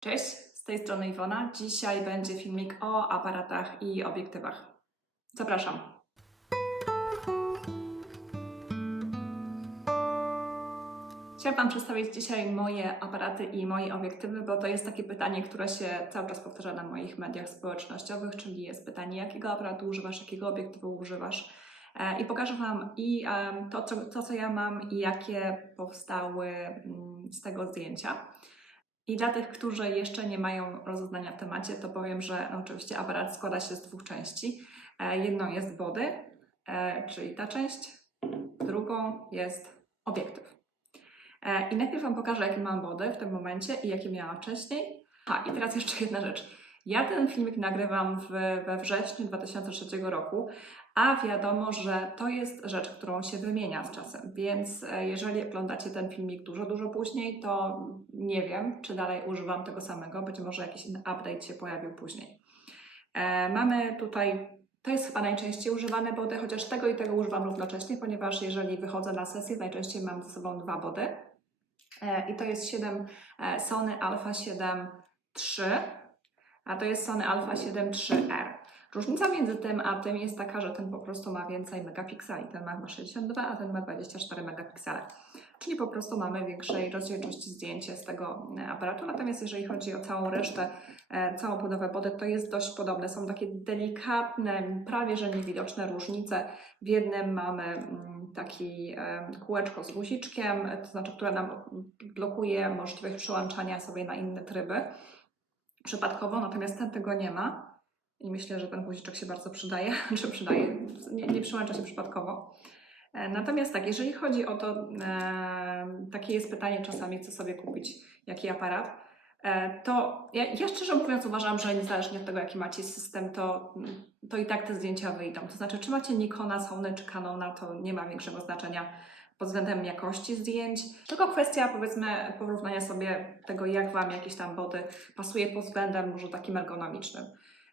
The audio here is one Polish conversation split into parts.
Cześć, z tej strony Iwona. Dzisiaj będzie filmik o aparatach i obiektywach. Zapraszam. Chciałam Wam przedstawić dzisiaj moje aparaty i moje obiektywy, bo to jest takie pytanie, które się cały czas powtarza na moich mediach społecznościowych, czyli jest pytanie, jakiego aparatu używasz, jakiego obiektywu używasz. E, I pokażę Wam i to, co, to, co ja mam i jakie powstały mm, z tego zdjęcia. I dla tych, którzy jeszcze nie mają rozeznania w temacie, to powiem, że oczywiście aparat składa się z dwóch części. E, Jedną jest body, e, czyli ta część, drugą jest obiektyw. E, I najpierw Wam pokażę, jakie mam body w tym momencie i jakie miałam wcześniej. A i teraz jeszcze jedna rzecz. Ja ten filmik nagrywam w, we wrześniu 2003 roku, a wiadomo, że to jest rzecz, którą się wymienia z czasem, więc e, jeżeli oglądacie ten filmik dużo, dużo później, to nie wiem, czy dalej używam tego samego, być może jakiś inny update się pojawił później. E, mamy tutaj, to jest chyba najczęściej używane body, chociaż tego i tego używam równocześnie, ponieważ jeżeli wychodzę na sesję, najczęściej mam ze sobą dwa body. E, I to jest 7 e, Sony Alpha 7 III, a to jest Sony Alpha 7 3R. Różnica między tym a tym jest taka, że ten po prostu ma więcej megapikseli. Ten ma chyba 62, a ten ma 24 megapiksele. Czyli po prostu mamy większej rozdzielczości zdjęcie z tego e, aparatu. Natomiast jeżeli chodzi o całą resztę, e, całą budowę body, to jest dość podobne. Są takie delikatne, prawie że niewidoczne różnice. W jednym mamy mm, taki e, kółeczko z guziczkiem, to znaczy, które nam blokuje możliwość przełączania sobie na inne tryby przypadkowo, natomiast ten tego nie ma. I myślę, że ten guziczek się bardzo przydaje, czy przydaje, nie, nie przyłącza się przypadkowo. E, Natomiast tak, jeżeli chodzi o to, e, takie jest pytanie czasami, co sobie kupić, jaki aparat, e, to ja, ja szczerze mówiąc uważam, że niezależnie od tego, jaki macie system, to, to i tak te zdjęcia wyjdą. To znaczy, czy macie Nikona, Sony czy Canona, to nie ma większego znaczenia pod względem jakości zdjęć, tylko kwestia powiedzmy porównania sobie tego, jak Wam jakieś tam body pasuje pod względem może takim ergonomicznym.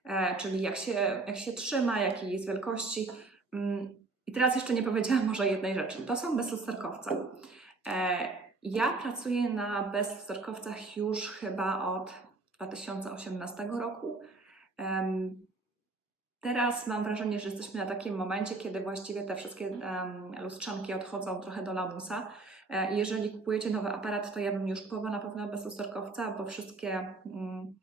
E, czyli jak się, jak się trzyma, jakiej jest wielkości. Mm, I teraz jeszcze nie powiedziałam może jednej rzeczy. To są bezlusterkowce. Ja pracuję na bezlusterkowcach już chyba od 2018 roku. Teraz mam wrażenie, że jesteśmy na takim momencie, kiedy właściwie te wszystkie lustrzanki odchodzą trochę do lamusa. E, Jeżeli kupujecie nowy aparat, to ja bym już kupował na pewno bez lusterkowca, bo wszystkie mm,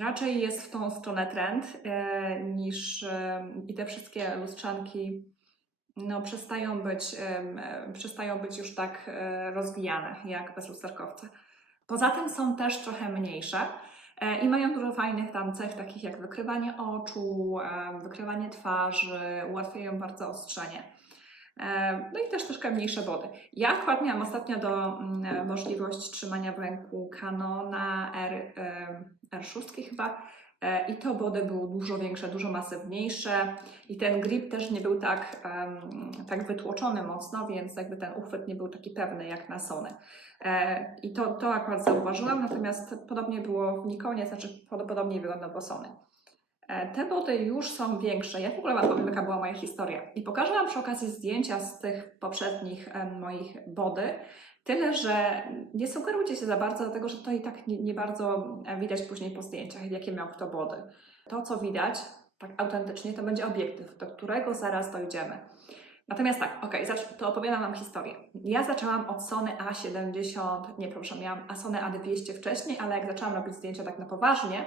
raczej jest w tą stronę trend e, niż e, i te wszystkie lustrzanki no, przestają, być, e, przestają być już tak e, rozwijane jak bez lusterkowca. Poza tym są też trochę mniejsze. I mają dużo fajnych tam cech, takich jak wykrywanie oczu, wykrywanie twarzy, ułatwiają bardzo ostrzenie. E, No i też troszkę mniejsze wody. Ja akurat miałam ostatnio do mm, możliwość trzymania w ręku Canona R, e, R6 chyba e, i to wody były dużo większe, dużo masywniejsze i ten grip też nie był tak, tak wytłoczony mocno, więc jakby ten uchwyt nie był taki pewny jak na Sony. E, I to, to akurat zauważyłam, natomiast podobnie było w Nikonie, znaczy pod- podobnie wygląda po Sony. E, Te body już są większe. Ja w ogóle Wam powiem, jaka była moja historia. I pokażę Wam przy okazji zdjęcia z tych poprzednich em, moich body. Tyle, że nie sugerujcie się za bardzo, dlatego że to i tak nie, nie bardzo e, widać później po zdjęciach, jakie miał kto body. To, co widać tak autentycznie, to będzie obiektyw, do którego zaraz dojdziemy. Natomiast tak, zacz- to opowiadam Wam historię. Ja zaczęłam od Sony A70, nie przepraszam, miałam a Sony A200 wcześniej, ale jak zaczęłam robić zdjęcia tak na poważnie,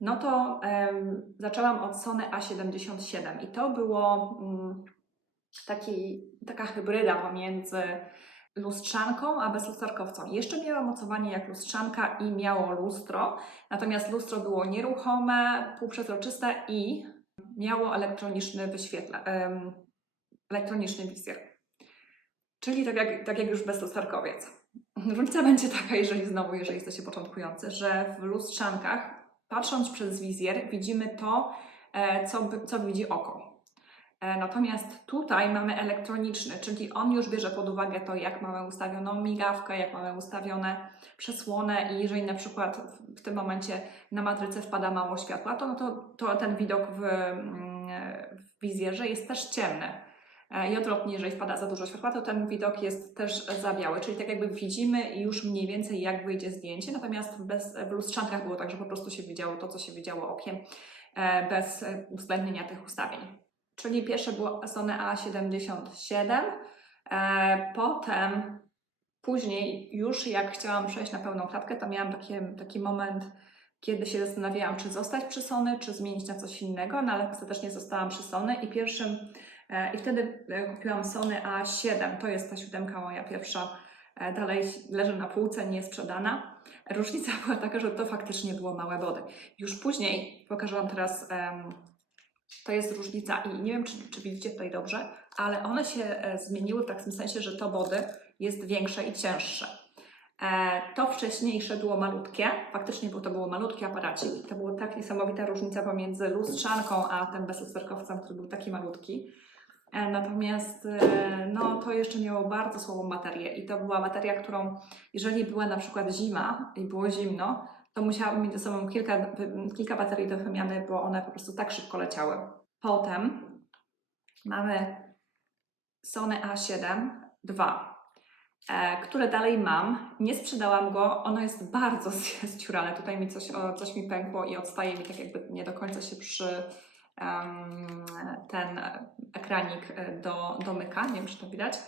no to em, zaczęłam od Sony A77 i to było mm, taki, taka hybryda pomiędzy lustrzanką a bezlusterkowcą. Jeszcze miało mocowanie jak lustrzanka i miało lustro, natomiast lustro było nieruchome, półprzezroczyste i miało elektroniczny wyświetlacz, elektroniczny wizjer. Czyli tak jak, tak jak już bezlusterkowiec. Różnica będzie taka, jeżeli znowu, jeżeli jesteście początkujący, że w lustrzankach, patrząc przez wizjer, widzimy to, e, co, co widzi oko. E, Natomiast tutaj mamy elektroniczny, czyli on już bierze pod uwagę to, jak mamy ustawioną migawkę, jak mamy ustawione przesłonę i jeżeli na przykład w- tym momencie na matrycę wpada mało światła, to, no to, to ten widok w, mm, w wizjerze jest też ciemny. E, i odwrotnie, jeżeli wpada za dużo światła, to ten widok jest też za biały, czyli tak jakby widzimy już mniej więcej jak wyjdzie zdjęcie, natomiast bez, w lustrzankach było tak, że po prostu się widziało to, co się widziało okiem, e, bez uwzględnienia tych ustawień. Czyli pierwsze było Sony A77, e, potem później już jak chciałam przejść na pełną klatkę, to miałam taki, taki moment, kiedy się zastanawiałam, czy zostać przy Sony, czy zmienić na coś innego, no ale ostatecznie zostałam przy Sony i pierwszym, i wtedy e, kupiłam Sony A7, to jest ta siódemka moja pierwsza, e, dalej leży na półce, nie jest sprzedana. Różnica była taka, że to faktycznie było małe body. Już później pokażę Wam teraz, to jest różnica i nie wiem, czy, czy widzicie tutaj dobrze, ale one się e, zmieniły w takim sensie, że to body jest większe i cięższe. E, To wcześniejsze było malutkie, faktycznie było to było malutki aparacik. To była tak niesamowita różnica pomiędzy lustrzanką a tym bezlusterkowcem, który był taki malutki. E, Natomiast e, no, to jeszcze miało bardzo słabą baterię i to była bateria, którą jeżeli była na przykład zima i było zimno, to musiałabym mieć ze sobą kilka, kilka baterii do wymiany, bo one po prostu tak szybko leciały. Potem mamy Sony A7 II e, które dalej mam. Nie sprzedałam go, ono jest bardzo zdziurane. Tutaj mi coś, coś mi pękło i odstaje mi tak jakby nie do końca się przy ten ekranik e, do, domyka, nie wiem czy to widać.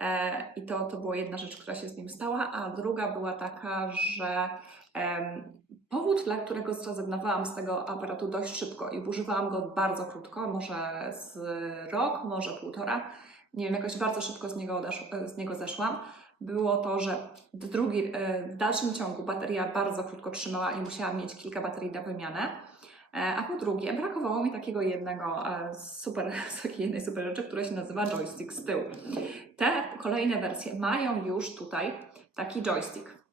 E, I to, to była jedna rzecz, która się z nim stała, a druga była taka, że powód, dla którego zrezygnowałam z tego aparatu dość szybko i używałam go bardzo krótko, może z rok, może półtora, nie wiem, jakoś bardzo szybko z niego, odesz, z niego zeszłam, było to, że w, drugi, e, w dalszym ciągu bateria bardzo krótko trzymała i musiałam mieć kilka baterii na wymianę. E, A po drugie, brakowało mi takiego jednego e, super, takiej jednej super rzeczy, która się nazywa joystick z tyłu. Te kolejne wersje mają już tutaj taki joystick.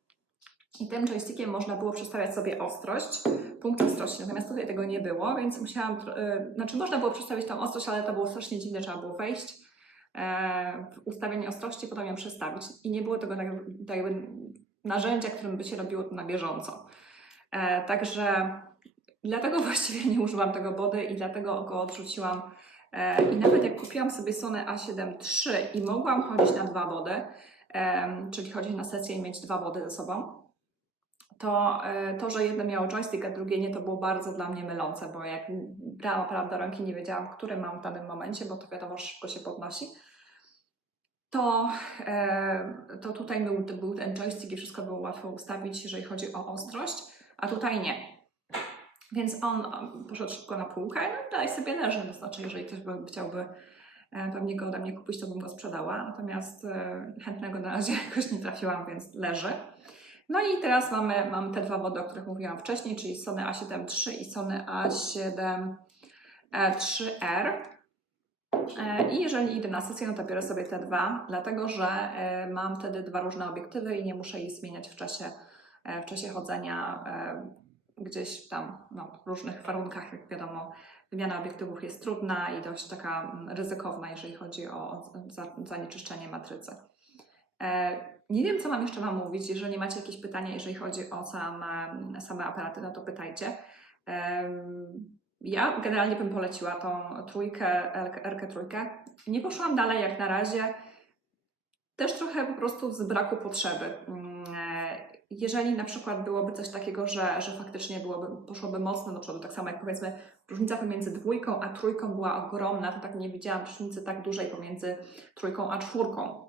I tym joystickiem można było przestawiać sobie ostrość, punkt ostrości, natomiast tutaj tego nie było, więc musiałam, e, znaczy można było przestawić tą ostrość, ale to było strasznie dziwne, trzeba było wejść w ustawienie ostrości, potem ją przestawić i nie było tego tak tak jakby narzędzia, którym by się robiło to na bieżąco. Także dlatego właściwie nie użyłam tego body i dlatego go odrzuciłam. E, I nawet jak kupiłam sobie Sony A7 III i mogłam chodzić na dwa body, czyli chodzić na sesję i mieć dwa body ze sobą, to e, to, że jedno miało joystick, a drugie nie, to było bardzo dla mnie mylące, bo jak brałam aparat do ręki, nie wiedziałam, który mam w danym momencie, bo to wiadomo, szybko się podnosi. To, e, to tutaj był, to był ten joystick i wszystko było łatwo ustawić, jeżeli chodzi o ostrość, a tutaj nie. Więc on poszedł szybko na półkę, no i dalej sobie leży. To znaczy, jeżeli ktoś by chciałby e, pewnie go ode mnie kupić, to bym go sprzedała. Natomiast e, chętnego na razie jakoś nie trafiłam, więc leży. No i teraz mamy, mamy te dwa wody, o których mówiłam wcześniej, czyli Sony A7 III i Sony A7 3R. E, I jeżeli idę na sesję, no to biorę sobie te dwa, dlatego że mam wtedy dwa różne obiektywy i nie muszę ich zmieniać w czasie, w czasie chodzenia gdzieś tam no, w różnych warunkach. Jak wiadomo, wymiana obiektywów jest trudna i dość taka mm, ryzykowna, jeżeli chodzi o za- zanieczyszczenie matrycy. E, Nie wiem, co mam jeszcze Wam mówić. Jeżeli macie jakieś pytania, jeżeli chodzi o same, same aparaty, no to pytajcie. Ja generalnie bym poleciła tą trójkę, RK trójkę. Nie poszłam dalej jak na razie. Też trochę po prostu z braku potrzeby. Jeżeli na przykład byłoby coś takiego, że, że faktycznie byłoby, poszłoby mocno do przodu, tak samo jak powiedzmy różnica pomiędzy dwójką a trójką była ogromna, to tak nie widziałam różnicy tak dużej pomiędzy trójką a czwórką.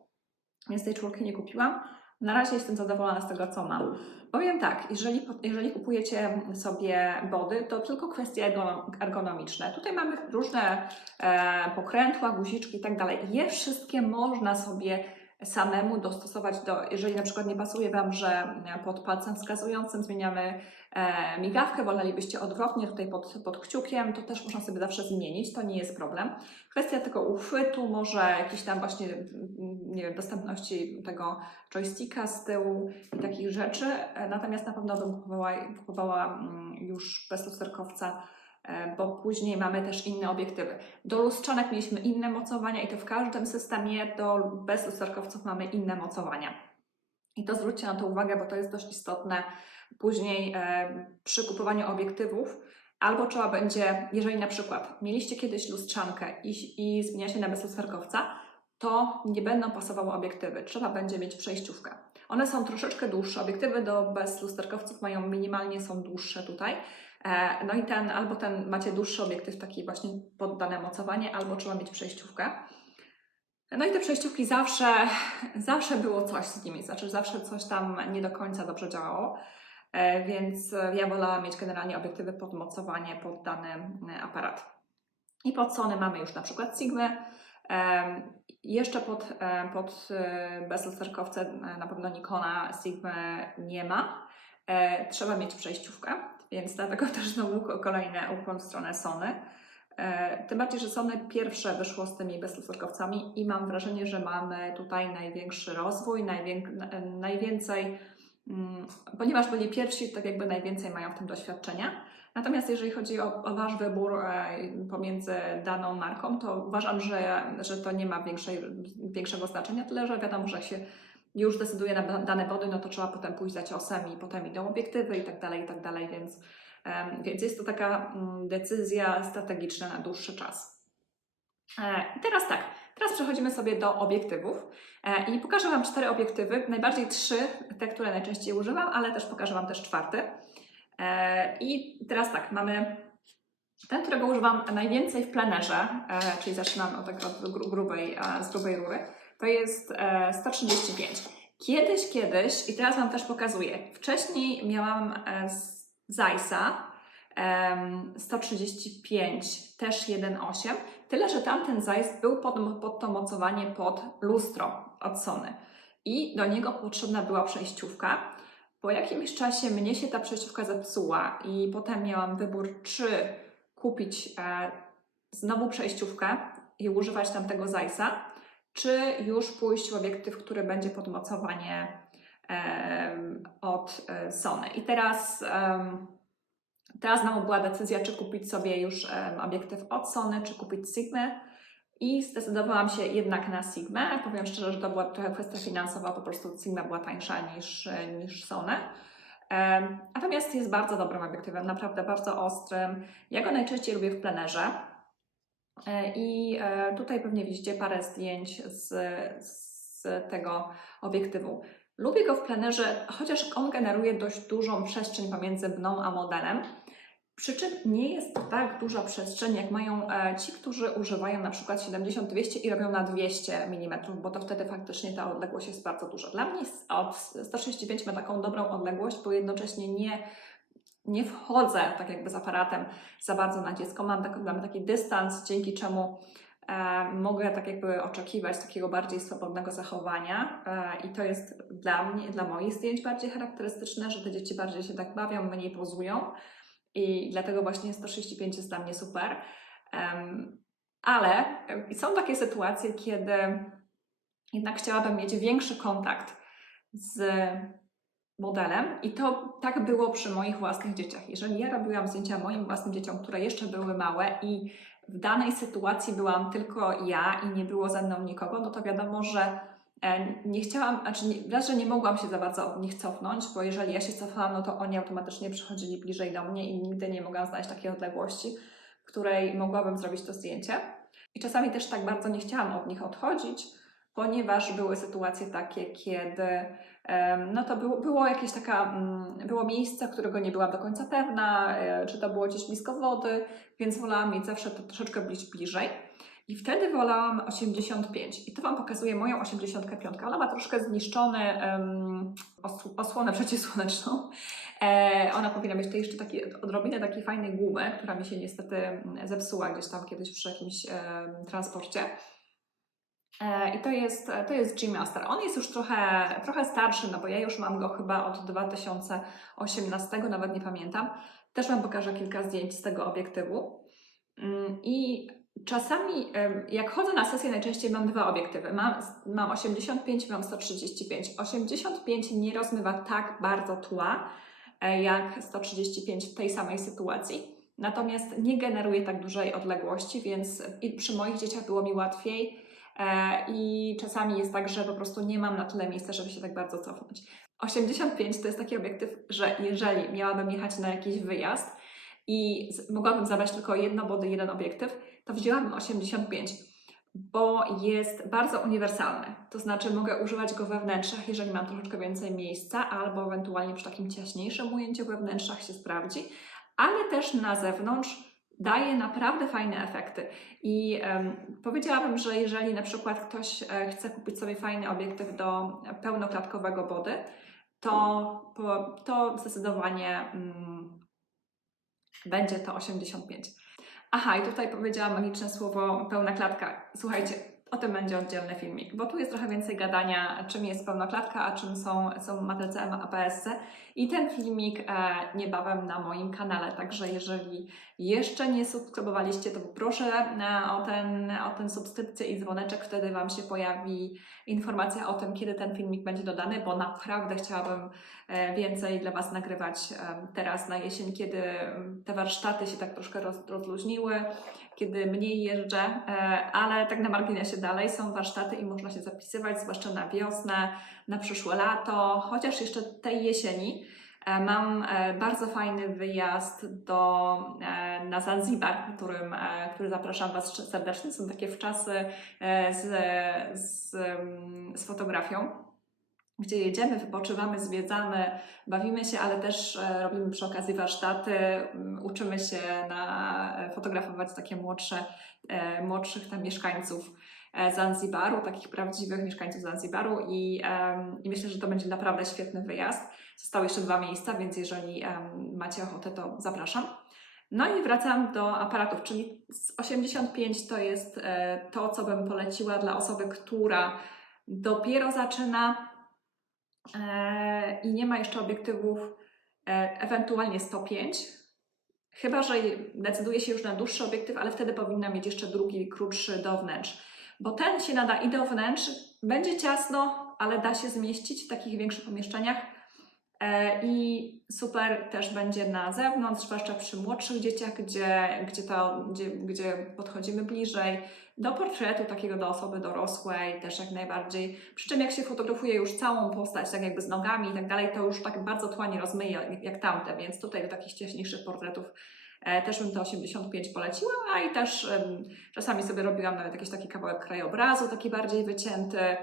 Więc tej czwórki nie kupiłam. Na razie jestem zadowolona z tego, co mam. Powiem tak, jeżeli, jeżeli kupujecie sobie body, to tylko kwestie ergonom- ergonomiczne. Tutaj mamy różne e, pokrętła, guziczki i tak dalej. Je wszystkie można sobie samemu dostosować do, jeżeli na przykład nie pasuje Wam, że pod palcem wskazującym zmieniamy e, migawkę, wolelibyście odwrotnie tutaj pod, pod kciukiem, to też można sobie zawsze zmienić, to nie jest problem. Kwestia tego uchwytu, może jakiejś tam właśnie, nie wiem, dostępności tego joysticka z tyłu i takich rzeczy. E, Natomiast na pewno bym kupowała, kupowała mm, już bez lusterkowca, e, bo później mamy też inne obiektywy. Do lustrzanek mieliśmy inne mocowania i to w każdym systemie do bez lusterkowców mamy inne mocowania. I to zwróćcie na to uwagę, bo to jest dość istotne później e, przy kupowaniu obiektywów, albo trzeba będzie, jeżeli na przykład mieliście kiedyś lustrzankę i, i zmienia się na bezlusterkowca, to nie będą pasowały obiektywy. Trzeba będzie mieć przejściówkę. One są troszeczkę dłuższe. Obiektywy do bezlusterkowców mają minimalnie są dłuższe tutaj. E, No i ten, albo ten macie dłuższy obiektyw, taki właśnie poddane mocowanie, albo trzeba mieć przejściówkę. No i te przejściówki zawsze, zawsze było coś z nimi, znaczy zawsze coś tam nie do końca dobrze działało. E, Więc e, ja wolałam mieć generalnie obiektywy pod mocowanie pod dany aparat. I pod Sony mamy już na przykład Sigmy. Jeszcze pod, pod bezlusterkowce na pewno Nikona Sigma nie ma. E, Trzeba mieć przejściówkę, więc dlatego też znowu ko- kolejny ukłon w stronę Sony. E, Tym bardziej, że Sony pierwsze wyszło z tymi bezlusterkowcami i mam wrażenie, że mamy tutaj największy rozwój, najwięcej, mm, ponieważ byli pierwsi, tak jakby najwięcej mają w tym doświadczenia. Natomiast jeżeli chodzi o, o Wasz wybór e, pomiędzy daną marką, to uważam, że, że to nie ma większej, większego znaczenia, tyle że wiadomo, że się już decyduje na da- dane wody, no to trzeba potem pójść za ciosem i potem idą obiektywy i tak dalej, i tak dalej, więc, więc jest to taka mm, decyzja strategiczna na dłuższy czas. E, teraz tak, teraz przechodzimy sobie do obiektywów e, i pokażę Wam cztery obiektywy, najbardziej trzy, te, które najczęściej używam, ale też pokażę Wam też czwarty. E, I teraz tak, mamy ten, którego używam najwięcej w plenerze, czyli zaczynam od, od gru- grubej, z grubej rury, to jest e, 135. Kiedyś, kiedyś, i teraz Wam też pokazuję, wcześniej miałam e, z em, 135, też 1.8, tyle, że tamten Zeiss był pod, pod to mocowanie pod lustro od Sony i do niego potrzebna była przejściówka. Po jakimś czasie mnie się ta przejściówka zepsuła i potem miałam wybór, czy kupić e, znowu przejściówkę i używać tamtego Zeissa, czy już pójść w obiektyw, który będzie pod mocowanie em, od e, Sony. I teraz, teraz znowu była decyzja, czy kupić sobie już obiektyw od Sony, czy kupić Sigmę. I zdecydowałam się jednak na Sigmę. Powiem szczerze, że to była trochę kwestia finansowa, po prostu Sigma była tańsza niż, niż Sony. Natomiast jest bardzo dobrym obiektywem, naprawdę bardzo ostrym. Ja go najczęściej lubię w plenerze. E, I e, tutaj pewnie widzicie parę zdjęć z, z tego obiektywu. Lubię go w plenerze, chociaż on generuje dość dużą przestrzeń pomiędzy mną a modelem. Przy czym nie jest tak duża przestrzeń, jak mają e, ci, którzy używają na przykład 70-200 i robią na 200 mm, bo to wtedy faktycznie ta odległość jest bardzo duża. Dla mnie od 135 ma taką dobrą odległość, bo jednocześnie nie, nie wchodzę tak jakby z aparatem za bardzo na dziecko. Mam, tak, mam taki dystans, dzięki czemu e, mogę tak jakby oczekiwać takiego bardziej swobodnego zachowania e, i to jest dla mnie, dla moich zdjęć bardziej charakterystyczne, że te dzieci bardziej się tak bawią, mniej pozują i dlatego właśnie 135 jest dla mnie super. Em, ale em, są takie sytuacje, kiedy jednak chciałabym mieć większy kontakt z modelem i to tak było przy moich własnych dzieciach. Jeżeli ja robiłam zdjęcia moim własnym dzieciom, które jeszcze były małe i w danej sytuacji byłam tylko ja i nie było ze mną nikogo, no to wiadomo, że e, nie chciałam, znaczy raz, że nie mogłam się za bardzo od nich cofnąć, bo jeżeli ja się cofałam, no to oni automatycznie przychodzili bliżej do mnie i nigdy nie mogłam znaleźć takiej odległości, w której mogłabym zrobić to zdjęcie. I czasami też tak bardzo nie chciałam od nich odchodzić, ponieważ były sytuacje takie, kiedy no to było, było jakieś taka, mm, było miejsce, którego nie byłam do końca pewna, e, czy to było gdzieś blisko wody, więc wolałam mieć zawsze to troszeczkę bliż, bliżej. I wtedy wolałam 85. I to Wam pokazuje moją 85. Ona ma troszkę zniszczony em, os- osłonę przeciwsłoneczną. E, ona powinna mieć tutaj jeszcze taki, odrobinę takiej fajnej gumy, która mi się niestety mm, zepsuła gdzieś tam kiedyś przy jakimś em, transporcie. E, I to jest, to jest G-Master. On jest już trochę, trochę starszy, no bo ja już mam go chyba od 2018, nawet nie pamiętam. Też Wam pokażę kilka zdjęć z tego obiektywu. Mm, I czasami, jak chodzę na sesję, najczęściej mam dwa obiektywy. Mam, mam 85 mam 135. 85 nie rozmywa tak bardzo tła, e, jak 135 w tej samej sytuacji. Natomiast nie generuje tak dużej odległości, więc przy moich dzieciach było mi łatwiej. E, I czasami jest tak, że po prostu nie mam na tyle miejsca, żeby się tak bardzo cofnąć. 85 to jest taki obiektyw, że jeżeli miałabym jechać na jakiś wyjazd i mogłabym zabrać tylko jedno body, jeden obiektyw, to wzięłabym 85, bo jest bardzo uniwersalny. To znaczy mogę używać go we wnętrzach, jeżeli mam troszeczkę więcej miejsca, albo ewentualnie przy takim ciaśniejszym ujęciu we wnętrzach się sprawdzi, ale też na zewnątrz daje naprawdę fajne efekty. I em, powiedziałabym, że jeżeli na przykład ktoś e, chce kupić sobie fajny obiektyw do pełnoklatkowego body, to, to zdecydowanie mm, będzie to 85. Aha, i tutaj powiedziałam magiczne słowo pełna klatka. Słuchajcie, o tym będzie oddzielny filmik, bo tu jest trochę więcej gadania, czym jest pełna klatka, a czym są, są matryce APS-C. I ten filmik e, niebawem na moim kanale, także jeżeli jeszcze nie subskrybowaliście, to proszę e, o, ten, o ten subskrypcję i dzwoneczek, wtedy Wam się pojawi informacja o tym, kiedy ten filmik będzie dodany, bo naprawdę chciałabym e, więcej dla Was nagrywać e, teraz na jesień, kiedy te warsztaty się tak troszkę roz, rozluźniły, kiedy mniej jeżdżę, e, ale tak na marginesie dalej są warsztaty i można się zapisywać, zwłaszcza na wiosnę, na przyszłe lato, chociaż jeszcze tej jesieni. E, Mam e, bardzo fajny wyjazd do, na Zanzibar, którym, który zapraszam Was serdecznie. Są takie wczasy z, z, z fotografią, gdzie jedziemy, wypoczywamy, zwiedzamy, bawimy się, ale też e, robimy przy okazji warsztaty, mm, uczymy się na, e, fotografować takie młodsze, e, młodszych tam mieszkańców Zanzibaru, takich prawdziwych mieszkańców Zanzibaru i, i myślę, że to będzie naprawdę świetny wyjazd. Zostały jeszcze dwa miejsca, więc jeżeli macie ochotę, to zapraszam. No i wracam do aparatów, czyli z 85 to jest to, co bym poleciła dla osoby, która dopiero zaczyna i nie ma jeszcze obiektywów, e, ewentualnie 105. Chyba, że decyduje się już na dłuższy obiektyw, ale wtedy powinna mieć jeszcze drugi, krótszy do wnętrz. Bo ten się nada i do wnętrz, będzie ciasno, ale da się zmieścić w takich większych pomieszczeniach. E, I super też będzie na zewnątrz, zwłaszcza przy młodszych dzieciach, gdzie, gdzie, to, gdzie, gdzie podchodzimy bliżej do portretu takiego do osoby dorosłej, też jak najbardziej. Przy czym jak się fotografuje już całą postać, tak jakby z nogami i tak dalej, to już tak bardzo tła nie rozmyje jak, tamte, więc tutaj do takich ciaśniejszych portretów e, też bym te 85 poleciła, a i też em, czasami sobie robiłam nawet jakiś taki kawałek krajobrazu, taki bardziej wycięty.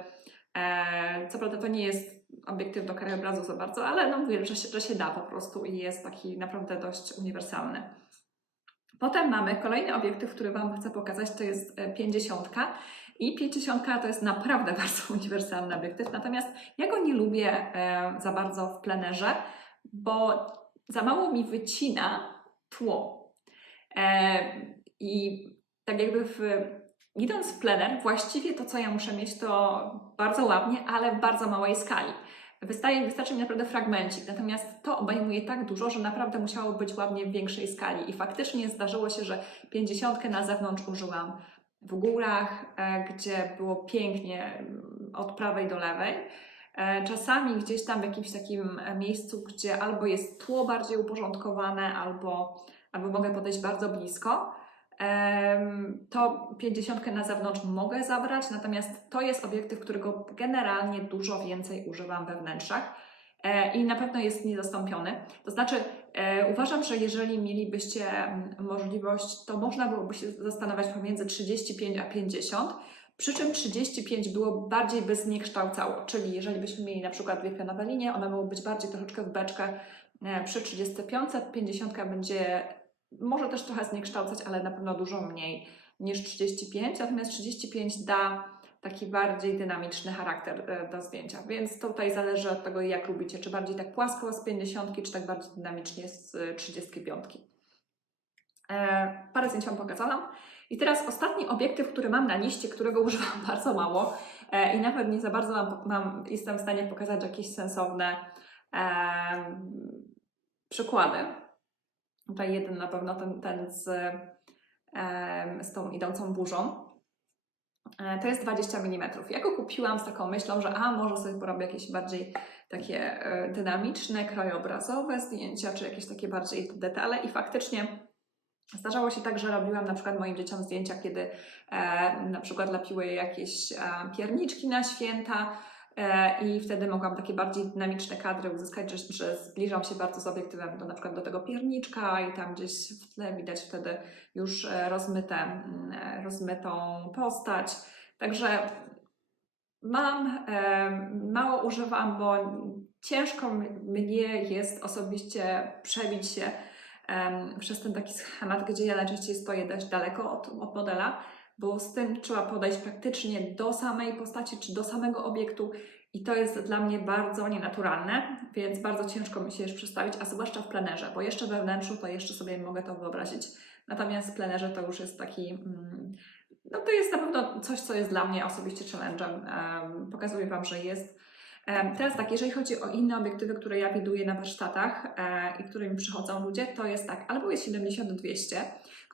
E, co prawda to nie jest obiektyw do krajobrazu za bardzo, ale no mówię, że się, że się da po prostu i jest taki naprawdę dość uniwersalny. Potem mamy kolejny obiektyw, który Wam chcę pokazać, to jest e, 50. I 50 to jest naprawdę bardzo uniwersalny obiektyw, natomiast ja go nie lubię e, za bardzo w plenerze, bo za mało mi wycina tło. E, I tak jakby w, idąc w plener, właściwie to, co ja muszę mieć, to bardzo ładnie, ale w bardzo małej skali. Wystaje, wystarczy mi naprawdę fragmencik, natomiast to obejmuje tak dużo, że naprawdę musiało być ładnie w większej skali. I faktycznie zdarzyło się, że 50 na zewnątrz użyłam w górach, e, gdzie było pięknie mm, od prawej do lewej. E, Czasami gdzieś tam w jakimś takim e, miejscu, gdzie albo jest tło bardziej uporządkowane, albo, albo mogę podejść bardzo blisko, to 50 na zewnątrz mogę zabrać, natomiast to jest obiektyw, którego generalnie dużo więcej używam we wnętrzach e, i na pewno jest niezastąpiony. To znaczy, e, uważam, że jeżeli mielibyście mm, możliwość, to można byłoby się zastanawiać pomiędzy 35 a 50. Przy czym 35 było bardziej by zniekształcało, czyli jeżeli byśmy mieli na przykład dwie pionowe linie, one mogą być bardziej troszeczkę w beczkę e, przy 35, 50 będzie może też trochę zniekształcać, ale na pewno dużo mniej niż 35, natomiast 35 da taki bardziej dynamiczny charakter e, do zdjęcia, więc tutaj zależy od tego, jak lubicie, czy bardziej tak płasko z 50, czy tak bardziej dynamicznie z e, 35. E, parę zdjęć Wam pokazałam. I teraz ostatni obiektyw, który mam na liście, którego używam bardzo mało e, i nawet nie za bardzo mam, mam, jestem w stanie pokazać jakieś sensowne e, przykłady. Tutaj jeden na pewno ten, ten z, z tą idącą burzą. E, To jest 20 mm. Ja go kupiłam z taką myślą, że a może sobie porobię jakieś bardziej takie e, dynamiczne, krajobrazowe zdjęcia, czy jakieś takie bardziej detale i faktycznie zdarzało się tak, że robiłam na przykład moim dzieciom zdjęcia, kiedy e, na przykład lepiły je jakieś e, pierniczki na święta, I wtedy mogłam takie bardziej dynamiczne kadry uzyskać, że, że zbliżam się bardzo z obiektywem do na przykład do tego pierniczka i tam gdzieś w tle widać wtedy już e, rozmyte, e, rozmytą postać. Także mam, e, mało używam, bo ciężko mnie jest osobiście przebić się przez ten taki schemat, gdzie ja najczęściej stoję dość daleko od, od modela, bo z tym trzeba podejść praktycznie do samej postaci czy do samego obiektu i to jest dla mnie bardzo nienaturalne, więc bardzo ciężko mi się już przestawić, a zwłaszcza w plenerze, bo jeszcze we wnętrzu to jeszcze sobie mogę to wyobrazić. Natomiast w plenerze to już jest taki, mm, no to jest na pewno coś, co jest dla mnie osobiście challenge'em. Em, pokazuję Wam, że jest. Teraz tak, jeżeli chodzi o inne obiektywy, które ja widuję na warsztatach e, i którymi przychodzą ludzie, to jest tak, albo jest 70-200,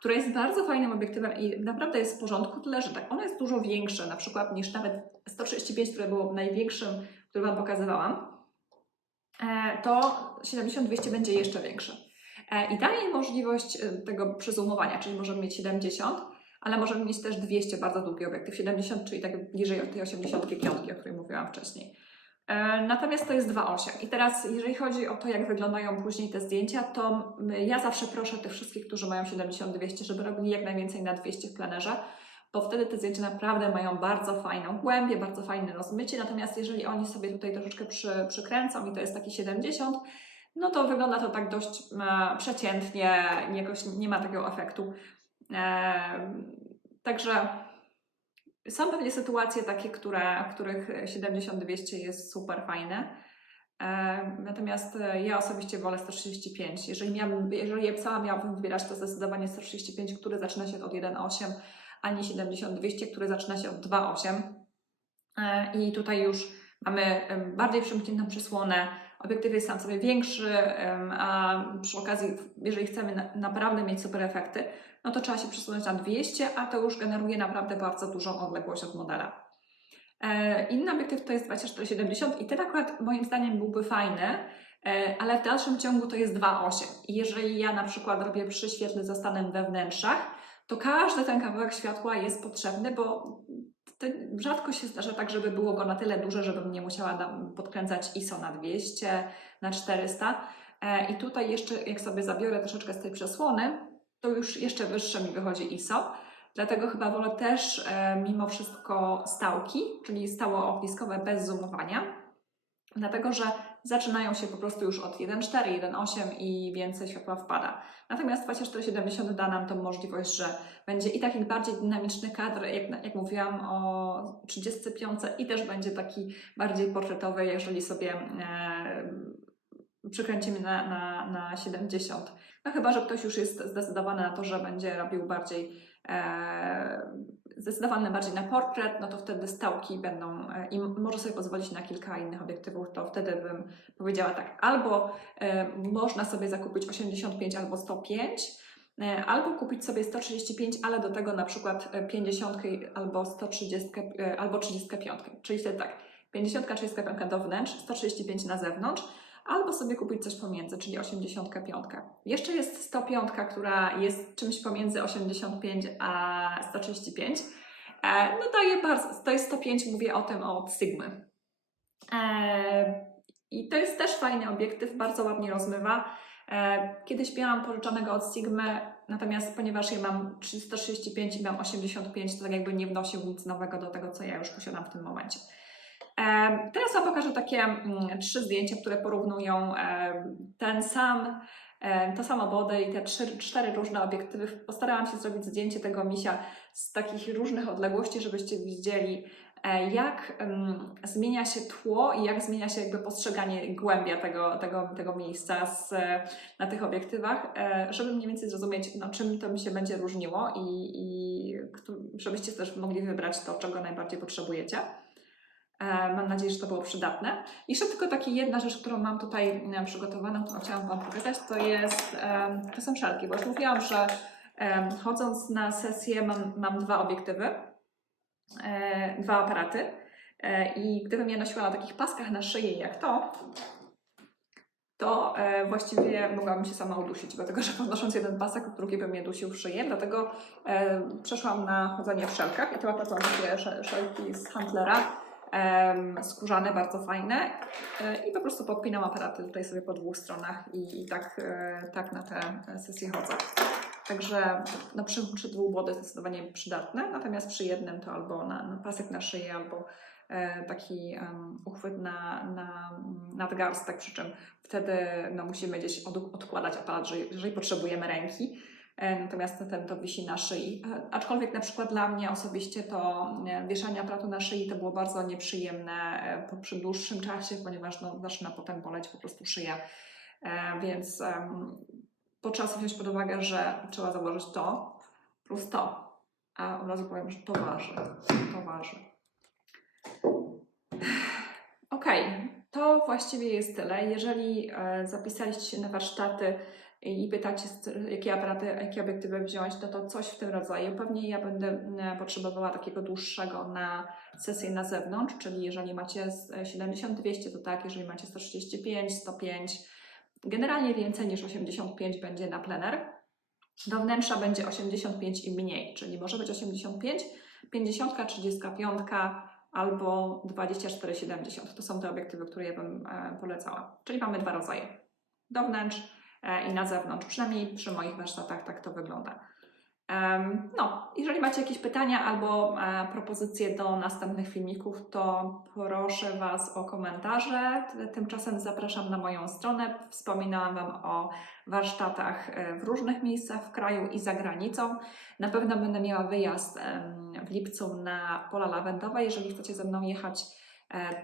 które jest bardzo fajnym obiektywem i naprawdę jest w porządku, tyle że tak, ono jest dużo większe, na przykład niż nawet 135, które było największym, który Wam pokazywałam, e, to 70-200 będzie jeszcze większe. E, I daje możliwość e, tego przyzoomowania, czyli możemy mieć 70, ale możemy mieć też 200 bardzo długi obiektyw, 70, czyli tak bliżej od tej 85, o której mówiłam wcześniej. E, Natomiast to jest 2,8. I teraz, jeżeli chodzi o to, jak wyglądają później te zdjęcia, to ja zawsze proszę tych wszystkich, którzy mają 70-200, żeby robili jak najwięcej na 200 w plenerze, bo wtedy te zdjęcia naprawdę mają bardzo fajną głębię, bardzo fajne rozmycie. Natomiast jeżeli oni sobie tutaj troszeczkę przy, przykręcą i to jest taki 70, no to wygląda to tak dość e, przeciętnie, jakoś nie ma takiego efektu. E, także są pewnie sytuacje takie, które, których 70-200 jest super fajne. E, Natomiast e, ja osobiście wolę 135. Jeżeli, miałabym, jeżeli sama miałabym wybierać, to zdecydowanie 135, który zaczyna się od 1,8, a nie 70-200, który zaczyna się od 2,8. E, I tutaj już mamy bardziej przymkniętą przysłonę, obiektyw jest sam sobie większy, a przy okazji, jeżeli chcemy na, naprawdę mieć super efekty, no to trzeba się przesunąć na 200, a to już generuje naprawdę bardzo dużą odległość od modela. E, Inny obiektyw to jest 2470 i ten akurat moim zdaniem byłby fajny, e, ale w dalszym ciągu to jest 2,8. I jeżeli ja na przykład robię przy świetle za stanem we wnętrzach, to każdy ten kawałek światła jest potrzebny, bo to rzadko się zdarza tak, żeby było go na tyle duże, żebym nie musiała podkręcać ISO na 200, na 400. E, I tutaj jeszcze, jak sobie zabiorę troszeczkę z tej przesłony, to już jeszcze wyższe mi wychodzi ISO. Dlatego chyba wolę też e, mimo wszystko stałki, czyli stałoogniskowe bez zoomowania. Dlatego, że zaczynają się po prostu już od 1,4, 1,8 i więcej światła wpada. Natomiast 2470 da nam tą możliwość, że będzie i taki bardziej dynamiczny kadr, jak, jak mówiłam o 35 i też będzie taki bardziej portretowy, jeżeli sobie e, przykręcimy na, na, na 70. No chyba, że ktoś już jest zdecydowany na to, że będzie robił bardziej e, zdecydowany bardziej na portret, no to wtedy stałki będą e, i może sobie pozwolić na kilka innych obiektywów, to wtedy bym powiedziała tak, albo e, można sobie zakupić 85 albo 105, e, albo kupić sobie 135, ale do tego na przykład e, 50 albo 130 e, albo 35, czyli wtedy tak, 50, 35 do wnętrz, 135 na zewnątrz, albo sobie kupić coś pomiędzy, czyli 85. Jeszcze jest 105, która jest czymś pomiędzy 85 a 135. E, no daje bardzo, to jest 105, mówię o tym od Sigmy. E, I to jest też fajny obiektyw, bardzo ładnie rozmywa. E, Kiedyś miałam pożyczonego od Sigmy, natomiast ponieważ ja mam 335 i mam 85, to tak jakby nie wnosił nic nowego do tego, co ja już posiadam w tym momencie. Teraz Wam pokażę takie mm, trzy zdjęcia, które porównują ten sam, to samo wodę i te trzy, cztery różne obiektywy. Postarałam się zrobić zdjęcie tego misia z takich różnych odległości, żebyście widzieli, e, jak zmienia się tło i jak zmienia się jakby postrzeganie głębia tego, tego, tego miejsca z, na tych obiektywach, e, żeby mniej więcej zrozumieć, no, czym to mi się będzie różniło i, i żebyście też mogli wybrać to, czego najbardziej potrzebujecie. E, Mam nadzieję, że to było przydatne. Jeszcze tylko taka jedna rzecz, którą mam tutaj e, przygotowaną, którą chciałam Wam pokazać, to jest, em, to są szelki, bo już mówiłam, że chodząc na sesję mam, mam dwa obiektywy, e, dwa aparaty e, i gdybym je nosiła na takich paskach na szyję jak to, to e, właściwie mogłabym się sama udusić, dlatego że podnosząc jeden pasek, drugi by mnie dusił w szyję, dlatego e, przeszłam na chodzenie w szelkach i to mam takie sze- szelki z Handlera, skórzane, bardzo fajne e, i po prostu podpinam aparaty tutaj sobie po dwóch stronach i, i tak, e, tak na te sesje chodzę. Także no, przy, przy dwóch body zdecydowanie przydatne, natomiast przy jednym to albo na, na pasek na szyję, albo e, taki em, uchwyt na, na nadgarstek, przy czym wtedy no, musimy gdzieś od, odkładać aparat, jeżeli, jeżeli potrzebujemy ręki. E, Natomiast ten to wisi na szyi. E, Aczkolwiek na przykład dla mnie osobiście to e, wieszanie aparatu na szyi to było bardzo nieprzyjemne przy dłuższym czasie, ponieważ no, zaczyna potem boleć po prostu szyja. Więc potrzeba sobie wziąć pod uwagę, że trzeba założyć to plus to. A od razu powiem, że to waży. To waży. Okej, to właściwie jest tyle. Jeżeli zapisaliście się na warsztaty i pytacie, jakie aparaty, jakie obiektywy wziąć, no to coś w tym rodzaju. Pewnie ja będę e, potrzebowała takiego dłuższego na sesję na zewnątrz, czyli jeżeli macie z- e, 70-200 to tak, jeżeli macie 135, 105, generalnie więcej niż 85 będzie na plener. Do wnętrza będzie 85 i mniej, czyli może być 85, 50, 35 albo 24-70. To są te obiektywy, które ja bym e, polecała. Czyli mamy dwa rodzaje. Do wnętrz i na zewnątrz. Przynajmniej przy moich warsztatach tak to wygląda. No, jeżeli macie jakieś pytania albo e, propozycje do następnych filmików, to proszę Was o komentarze. Ty- Tymczasem zapraszam na moją stronę. Wspominałam Wam o warsztatach e, w różnych miejscach w kraju i za granicą. Na pewno będę miała wyjazd w lipcu na pola lawendowe. Jeżeli chcecie ze mną jechać, e,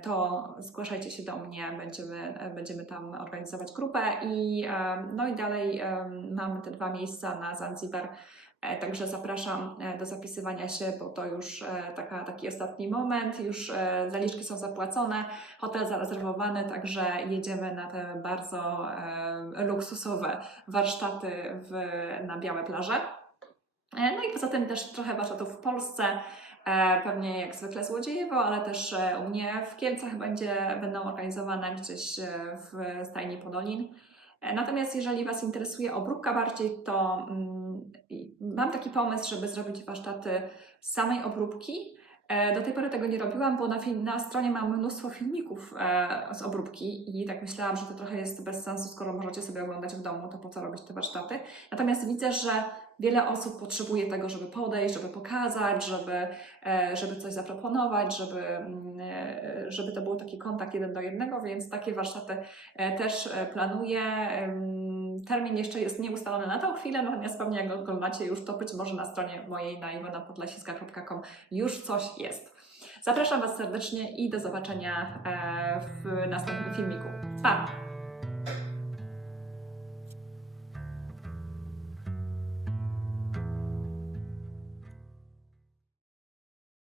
to zgłaszajcie się do mnie, będziemy, e, będziemy tam organizować grupę i em, no i dalej mamy te dwa miejsca na Zanzibar. E, Także zapraszam e, do zapisywania się, bo to już e, taka, taki ostatni moment, już e, zaliczki są zapłacone, hotel zarezerwowany, także jedziemy na te bardzo e, luksusowe warsztaty w, na Białe Plaże. E, No i poza tym też trochę warsztatów w Polsce, e, pewnie jak zwykle Złodziejewo, ale też e, u mnie w Kielcach będzie, będą organizowane gdzieś e, w stajni Podolin. E, Natomiast jeżeli Was interesuje obróbka bardziej, to mm, mam taki pomysł, żeby zrobić warsztaty samej obróbki. E, Do tej pory tego nie robiłam, bo na, na stronie mam mnóstwo filmików e, z obróbki i tak myślałam, że to trochę jest bez sensu, skoro możecie sobie oglądać w domu, to po co robić te warsztaty. Natomiast widzę, że wiele osób potrzebuje tego, żeby podejść, żeby pokazać, żeby, e, żeby coś zaproponować, żeby, mm, e, żeby to był taki kontakt jeden do jednego, więc takie warsztaty e, też e, planuję. Em, Termin jeszcze jest nieustalony na tą chwilę, natomiast pewnie jak oglądacie już to być może na stronie mojej na iwonapodlasiska.com już coś jest. Zapraszam Was serdecznie i do zobaczenia e, w następnym filmiku. Pa!